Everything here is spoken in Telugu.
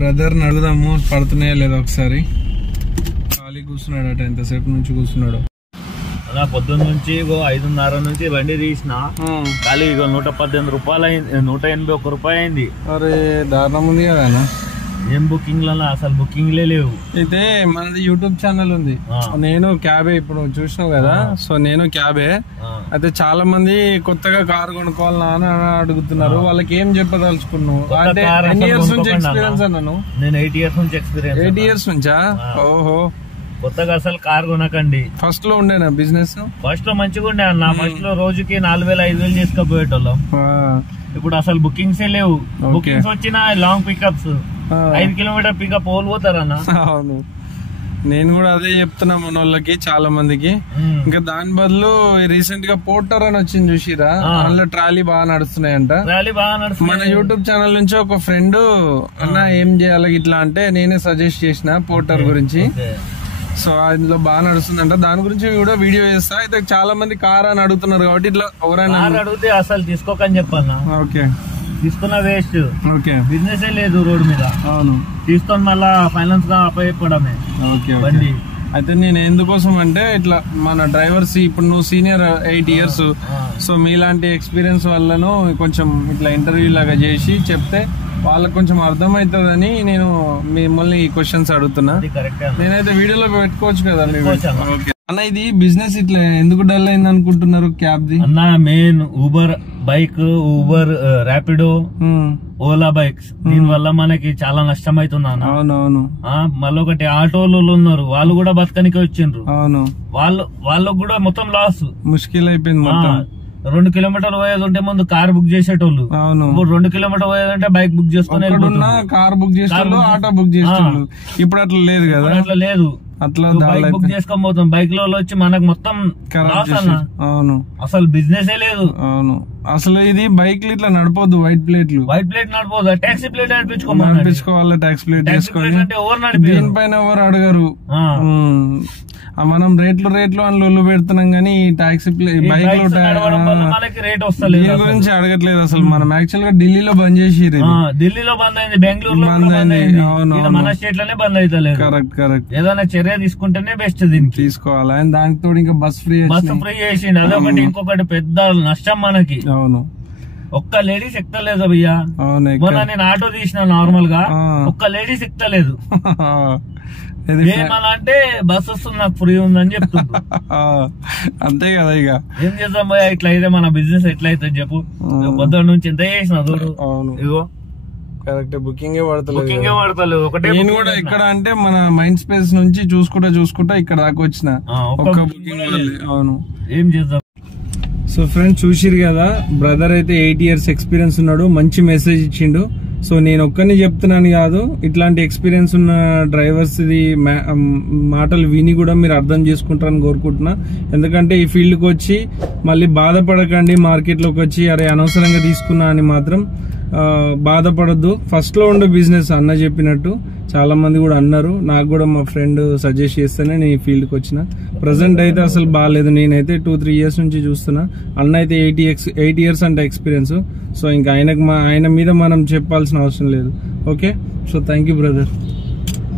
బ్రదర్ అడుగుదాము పడుతున్నాయా లేదా ఒకసారి. ఖాళీ కూర్చున్నాడట, ఎంతసేపు నుంచి కూర్చున్నాడు. అలా పొద్దున్న నుంచి 5:30 నుంచి బండి తీసిన ఖాళీ 118 రూపాయలు అయింది, 181 రూపాయి అయింది. అరే దారుణం ఉంది కదా. ఏం బుకింగ్ అసలు బుకింగ్లే లేవు. అయితే మనది యూట్యూబ్ ఛానల్ ఉంది, నేను క్యాబే ఇప్పుడు చూసినావు కదా. సో నేను క్యాబే. అయితే చాలా మంది కొత్తగా కార్ కొనుక్కోవాలని అడుగుతున్నారు. వాళ్ళకి ఏం చెప్పదలుచుకున్నావు? అంటే ఎన్ని ఇయర్స్ నుంచి ఎక్స్పీరియన్స్ అన్నాను నేను? 8 ఇయర్స్ నుంచి ఎక్స్పీరియన్స్. 8 ఇయర్స్ నుంచా? ఓహో. కొత్తగా అసలు కార్ కొనకండి. ఫస్ట్ లో ఉండేనా బిజినెస్? ఫస్ట్ లో మంచిగా ఉండే అన్న. ఫస్ట్ లో రోజుకి 4,000-5,000 చేసుకోపోయేటోళ్ళం. ఇప్పుడు అసలు బుకింగ్స్ లేవు. బుకింగ్స్ వచ్చిన లాంగ్ పికప్స్, 5 కిలోమీటర్ పికప్ పోతారన్న. అవును, నేను కూడా అదే చెప్తున్నా మన వాళ్ళకి, చాలా మందికి. ఇంకా దాని బదులు రీసెంట్ గా పోర్టర్ అని వచ్చింది చూసిరా, అందులో ట్రాలీ బాగా నడుస్తున్నాయంట. ట్రాలీ బాగా నడుస్తుంది. మన యూట్యూబ్ ఛానల్ నుంచి ఒక ఫ్రెండ్ అన్న ఏం చేయాలి ఇట్లా అంటే నేనే సజెస్ట్ చేసిన పోర్టర్ గురించి. సో అందులో బాగా నడుస్తుందంట, దాని గురించి కూడా వీడియో చేస్తా. అయితే చాలా మంది కార్ అని అడుగుతున్నారు కాబట్టి ఇట్లా ఎవరైనా అడిగితే అసలు తీసుకోకని చెప్పన్నా. ఓకే, తీసుకున్న వేస్ట్. ఓకే, బిజినెస్ లేదు రోడ్ మీద. అవును, తీసుకొని మళ్ళా ఫైనాన్స్ గా అప్పచెప్పడమే. ఓకే బండి. అయితే నేను ఎందుకోసం అంటే ఇట్లా మన డ్రైవర్స్, ఇప్పుడు నువ్వు సీనియర్ 8 ఇయర్స్, సో మీలాంటి ఎక్స్పీరియన్స్ వల్లను కొంచెం ఇట్లా ఇంటర్వ్యూ లాగా చేసి చెప్తే వాళ్ళకి కొంచెం అర్థమవుతుందని నేను మిమ్మల్ని ఈ క్వశ్చన్స్ అడుగుతున్నా. నేనైతే వీడియోలో పెట్టుకోవచ్చు కదా మీరు. అన్న ఇది బిజినెస్ ఇట్లా ఎందుకు డల్ అయింది అనుకుంటున్నారు క్యాబ్ ది? అన్న main Uber bike, Uber, Rapido, Ola bikes, దీని వల్ల మనకి చాలా నష్టం అవుతుంది అన్న. అవునవును. మళ్ళీ ఒకటి ఆటోలు ఉన్నారు, వాళ్ళు కూడా బతకనికి వచ్చిండ్రు. అవును, వాళ్ళకు కూడా మొత్తం లాస్, ముష్కిల్ అయిపోయింది మొత్తం. 2 కిలోమీటర్లు పోయేది ఉంటే ముందు కార్ బుక్ చేసేటోళ్ళు. అవును, 2 కిలోమీటర్ పోయేదంటే బైక్ బుక్ చేసుకుని కార్ బుక్ చేసేటోళ్ళు, ఆటో బుక్ చేసేటోళ్ళు. ఇప్పుడు అట్లా లేదు కదా. అట్లా లేదు. అట్లా బైక్ బుక్ చేసుకొని పోతాం, బైక్ లో వచ్చి మనకు మొత్తం లాస్ అన్న. అవును, అసలు బిజినెస్ లేదు. అవును, అసలు ఇది బైక్లు ఇట్లా నడపొద్దు. వైట్ ప్లేట్ నడిపోదు, టాక్సీ ప్లేట్ నడిపించుకోవాలి. టాక్సీ ప్లేట్ వేసుకొని దీనిపైన ఎవరు అడగరు. మనం రేట్లు అందులో పెడుతున్నాం గానీ టాక్సీ బైక్ లో దీని గురించి అడగట్లేదు అసలు. మనం యాక్చువల్ గా ఢిల్లీలో బంద్ చేసి, ఢిల్లీలో బంద్ అయింది, బెంగళూరులో బంద్ అయింది, మన స్టేట్ లోనే బంద్ అవుతలేదు. కరెక్ట్. ఏదైనా చర్య తీసుకుంటేనే బెస్ట్ దీనికి తీసుకోవాలి. అండ్ దానితో ఇంకా బస్ ఫ్రీ చేసింది, అదొకటి. ఇంకొకటి పెద్ద నష్టం మనకి. అవును, ఒక్క లేడీస్ ఎక్కలేదు భయ్యా. మొన్న నేను ఆటో తీసిన నార్మల్ గా, ఒక్క లేడీస్ ఎక్కలేదు. ఏమన్నా అంటే బస్ వస్తుంది నాకు ఫ్రీ ఉందని చెప్తుండ్రు. అంతే కదా. ఇక ఏం చేద్దాం భయ్యా, ఇట్లా అయితే మన బిజినెస్ ఎట్లా అయితే చెప్పు. పొద్దున్న నుంచి ఎంత చేసిన చూడు. ఇగో కరెక్ట్, బుకింగే పడతలేదు. ఒకటే నేను కూడా ఎక్కడ అంటే మన మైండ్ స్పేస్ నుంచి చూసుకుంటా ఇక్కడ దాకా వచ్చిన ఒక్క బుకింగ్. అవును, ఏం చేద్దాం. సో ఫ్రెండ్స్ చూసిరు కదా, బ్రదర్ అయితే 8 ఇయర్స్ ఎక్స్పీరియన్స్ ఉన్నాడు, మంచి మెసేజ్ ఇచ్చిండు. సో నేను ఒక్కరిని చెప్తున్నాను కాదు, ఇట్లాంటి ఎక్స్పీరియన్స్ ఉన్న డ్రైవర్స్ మాటలు విని కూడా మీరు అర్థం చేసుకుంటారని కోరుకుంటున్నా. ఎందుకంటే ఈ ఫీల్డ్కి వచ్చి మళ్ళీ బాధపడకండి. మార్కెట్లోకి వచ్చి అరే అనవసరంగా తీసుకున్నా అని మాత్రం బాధపడద్దు. ఫస్ట్ లో ఉండే బిజినెస్ అన్న చెప్పినట్టు చాలా మంది కూడా అన్నారు. నాకు కూడా మా ఫ్రెండ్ సజెస్ట్ చేస్తేనే నేను ఈ ఫీల్డ్కి వచ్చిన. ప్రజెంట్ అయితే అసలు బాగాలేదు. నేనైతే 2-3 ఇయర్స్ నుంచి చూస్తున్నా. అన్న అయితే 8 ఇయర్స్ అంటే ఎక్స్పీరియన్స్. సో ఇంకా ఆయన మీద మనం చెప్పాల్సిన అవసరం లేదు. Okay, so thank you brother.